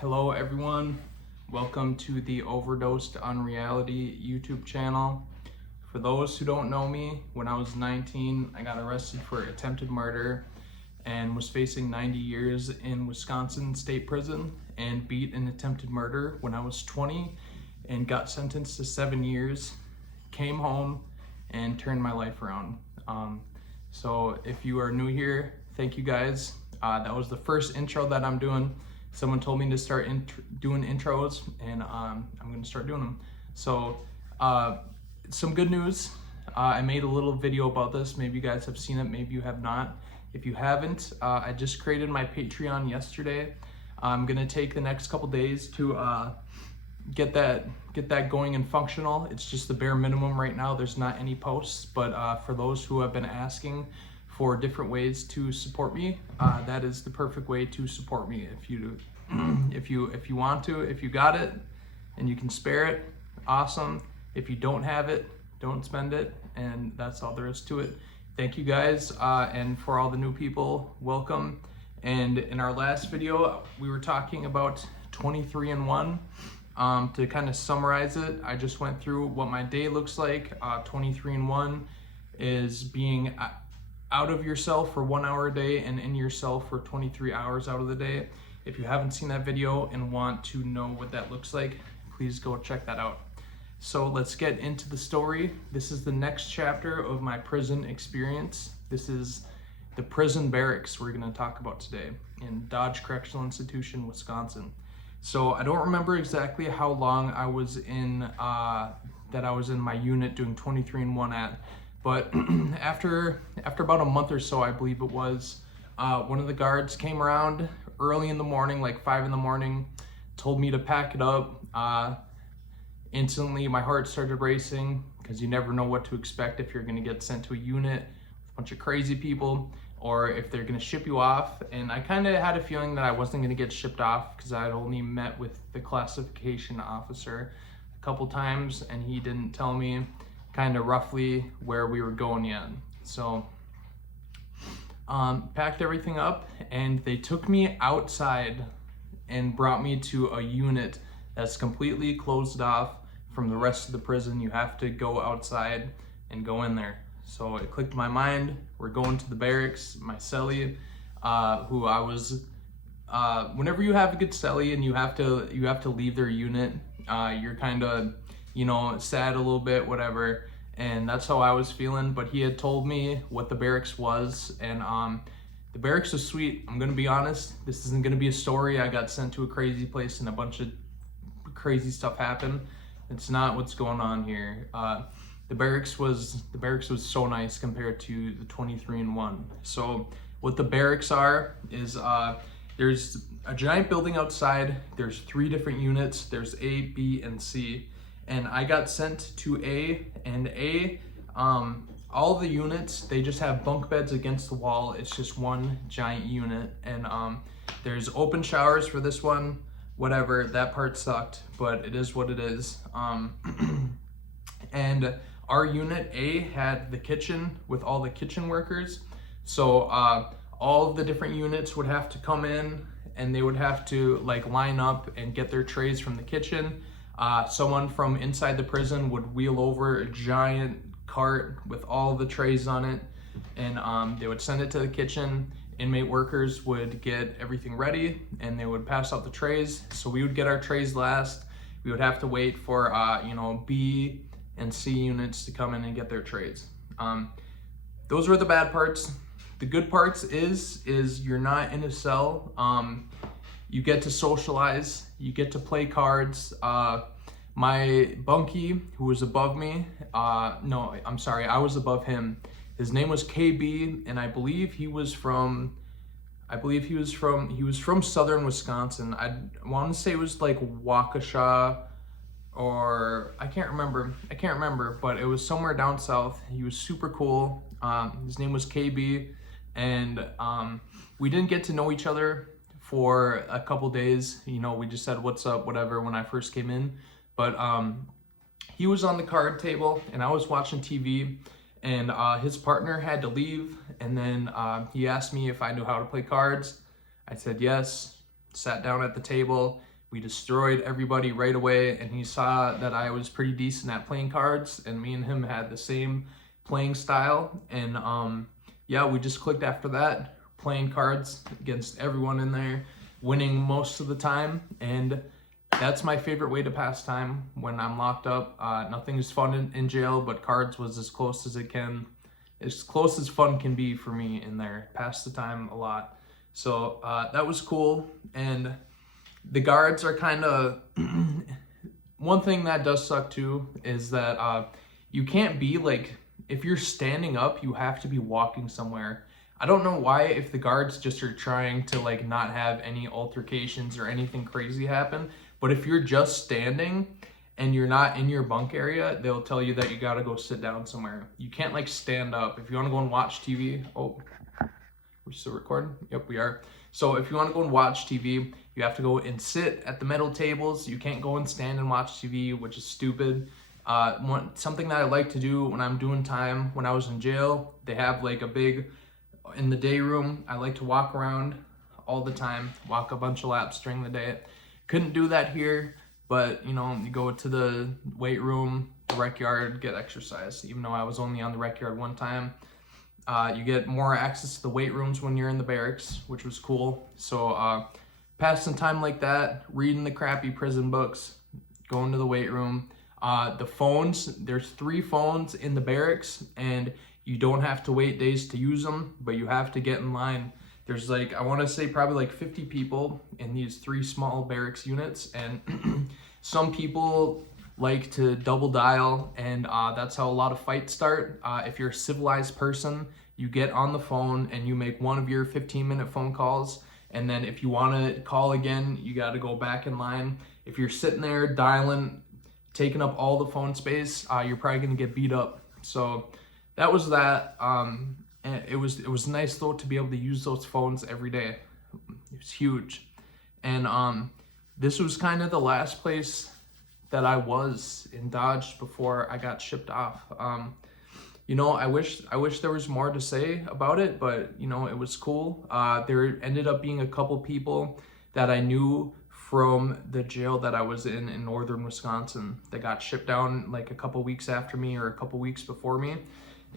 Hello everyone, welcome to the Overdosed on Reality YouTube channel. For those who don't know me, when I was 19, I got arrested for attempted murder and was facing 90 years in Wisconsin State Prison, and beat an attempted murder when I was 20 and got sentenced to 7 years, came home and turned my life around. So if you are new here, thank you guys. That was the first intro that I'm doing. Someone told me to start doing intros, and I'm going to start doing them. So some good news. I made a little video about this. Maybe you guys have seen it, maybe you have not. If you haven't, I just created my Patreon yesterday. I'm going to take the next couple days to get that going and functional. It's just the bare minimum right now. There's not any posts, but for those who have been asking for different ways to support me, that is the perfect way to support me. If you want to, if you got it and you can spare it, awesome. If you don't have it, don't spend it, and that's all there is to it. Thank you guys, and for all the new people, welcome. And in our last video, we were talking about 23andMe. To kind of summarize it, I just went through what my day looks like. 23andMe is being out of yourself for 1 hour a day and in yourself for 23 hours out of the day. If you haven't seen that video and want to know what that looks like, please go check that out. So let's get into the story. This is the next chapter of my prison experience. This is the prison barracks we're going to talk about today in Dodge Correctional Institution, Wisconsin. So I don't remember exactly how long I was in my unit doing 23andMe at. But after about a month or so, I believe it was, one of the guards came around early in the morning, like 5 in the morning, told me to pack it up. Instantly, my heart started racing, because you never know what to expect if you're going to get sent to a unit with a bunch of crazy people, or if they're going to ship you off. And I kind of had a feeling that I wasn't going to get shipped off, because I had only met with the classification officer a couple times, and he didn't tell me kind of roughly where we were going yet. So packed everything up, and they took me outside and brought me to a unit that's completely closed off from the rest of the prison. You have to go outside and go in there. So it clicked in my mind, we're going to the barracks. My cellie, who I was, whenever you have a good cellie and you have to leave their unit, you're kind of, sad a little bit, whatever. And that's how I was feeling. But he had told me what the barracks was, and the barracks was sweet. I'm gonna be honest, this isn't gonna be a story. I got sent to a crazy place and a bunch of crazy stuff happened. It's not what's going on here. The barracks was so nice compared to the 23andMe. So what the barracks are is there's a giant building outside. There's 3 different units. There's A, B, and C. And I got sent to A, and A, all the units, they just have bunk beds against the wall. It's just one giant unit. And there's open showers for this one, whatever, that part sucked, but it is what it is. And our unit A had the kitchen with all the kitchen workers. So all of the different units would have to come in, and they would have to line up and get their trays from the kitchen. Someone from inside the prison would wheel over a giant cart with all the trays on it, and they would send it to the kitchen. Inmate workers would get everything ready, and they would pass out the trays. So we would get our trays last. We would have to wait for B and C units to come in and get their trays. Those were the bad parts. The good parts is you're not in a cell. You get to socialize, you get to play cards. My bunkie, who was above me, no, I'm sorry, I was above him. His name was KB, and I believe he was from southern Wisconsin. I want to say it was like Waukesha, or I can't remember, but it was somewhere down south. He was super cool. His name was KB, and we didn't get to know each other for a couple days. We just said what's up, whatever, when I first came in. But he was on the card table, and I was watching TV, and his partner had to leave, and then he asked me if I knew how to play cards. I said yes, sat down at the table, We destroyed everybody right away, and he saw that I was pretty decent at playing cards, and me and him had the same playing style. And yeah, we just clicked after that, playing cards against everyone in there, winning most of the time. And that's my favorite way to pass time when I'm locked up. Nothing is fun in jail, but cards was as close as fun can be for me in there. Pass the time a lot. So that was cool. And the guards are kind of one thing that does suck too is that you can't be like, if you're standing up, you have to be walking somewhere. I don't know why, if the guards just are trying to like not have any altercations or anything crazy happen, but if you're just standing and you're not in your bunk area, they'll tell you that you gotta go sit down somewhere. You can't like stand up. If you wanna go and watch TV, oh, we're still recording? Yep, we are. So if you wanna go and watch TV, you have to go and sit at the metal tables. You can't go and stand and watch TV, which is stupid. Something that I like to do when I'm doing time, when I was in jail, they have like a big, in the day room, I like to walk around all the time, walk a bunch of laps during the day. Couldn't do that here, but you know, you go to the weight room, the rec yard, get exercise. Even though I was only on the rec yard one time, you get more access to the weight rooms when you're in the barracks, which was cool. So passing time like that, reading the crappy prison books, going to the weight room. The phones, there's 3 phones in the barracks, and you don't have to wait days to use them, but you have to get in line. There's like, I want to say probably like 50 people in these 3 small barracks units, and some people like to double dial, and that's how a lot of fights start. If you're a civilized person, you get on the phone and you make one of your 15-minute phone calls, and then if you want to call again, you got to go back in line. If you're sitting there dialing, taking up all the phone space, you're probably going to get beat up. So that was that. And it was nice though to be able to use those phones every day. It was huge. And this was kind of the last place that I was in Dodge before I got shipped off. You know, I wish there was more to say about it, but you know, it was cool. There ended up being a couple people that I knew from the jail that I was in northern Wisconsin that got shipped down like a couple weeks after me or a couple weeks before me.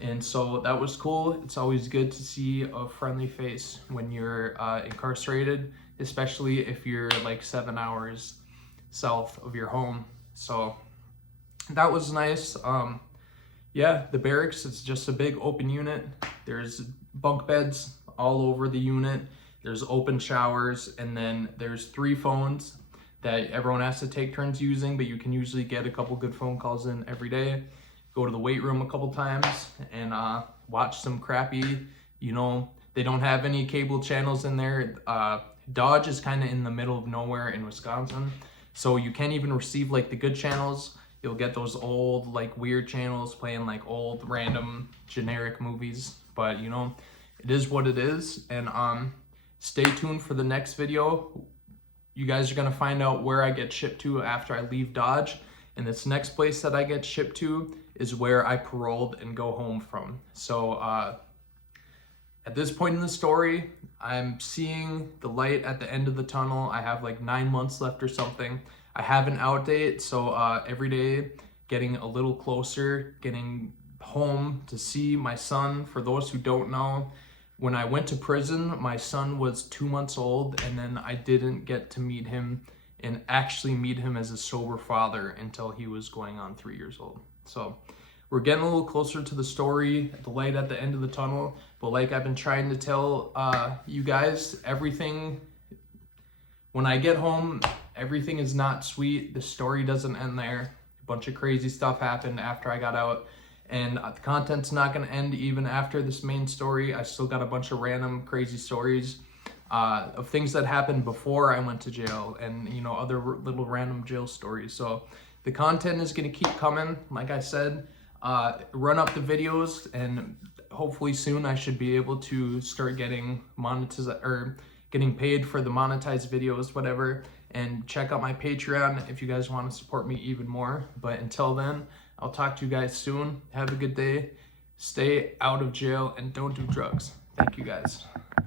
And so that was cool. It's always good to see a friendly face when you're incarcerated, especially if you're like 7 hours south of your home. So that was nice. Yeah, the barracks, it's just a big open unit. There's bunk beds all over the unit. There's open showers, and then there's 3 phones that everyone has to take turns using, but you can usually get a couple good phone calls in every day. Go to the weight room a couple times and watch some crappy, you know, they don't have any cable channels in there. Dodge is kind of in the middle of nowhere in Wisconsin, so you can't even receive like the good channels. You'll get those old like weird channels playing like old random generic movies, but you know, it is what it is. And stay tuned for the next video. You guys are gonna find out where I get shipped to after I leave Dodge. And this next place that I get shipped to is where I paroled and go home from. So at this point in the story, I'm seeing the light at the end of the tunnel. I have like 9 months left or something. I have an out date, so every day getting a little closer, getting home to see my son. For those who don't know, when I went to prison, my son was 2 months old, and then I didn't get to meet him and actually meet him as a sober father until he was going on 3 years old. So we're getting a little closer to the story, the light at the end of the tunnel. But like I've been trying to tell you guys, everything, when I get home, everything is not sweet. The story doesn't end there. A bunch of crazy stuff happened after I got out. And the content's not going to end even after this main story. I still got a bunch of random crazy stories of things that happened before I went to jail, and you know, other little random jail stories. So the content is going to keep coming. Like I said, run up the videos, and hopefully soon I should be able to start getting monetized or getting paid for the monetized videos, whatever. And check out my Patreon if you guys want to support me even more. But until then, I'll talk to you guys soon. Have a good day. Stay out of jail and don't do drugs. Thank you guys.